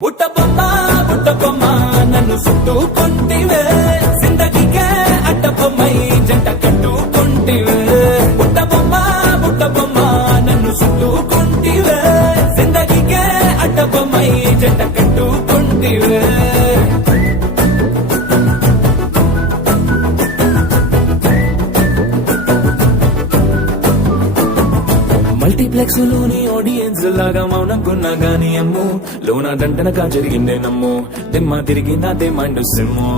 బుట్టబొమ్మ నన్ను చుట్టుకుంటివే జిందగీకే అడ్డబొమ్మై జంట కట్టుకుంటివే బుట్టబొమ్మ నన్ను చుట్టుకుంటివే జిందగీకే అడ్డబొమ్మై జంట కట్టుకుంటివే మల్టీప్లెక్స్ లోని ఆడియన్స్ లాగా మౌనం కొన్నా గానీ అమ్ము లోన దండనగా జరిగిందే నమ్ము దిమ్మ తిరిగి నాదే మైండ్ సిమ్ము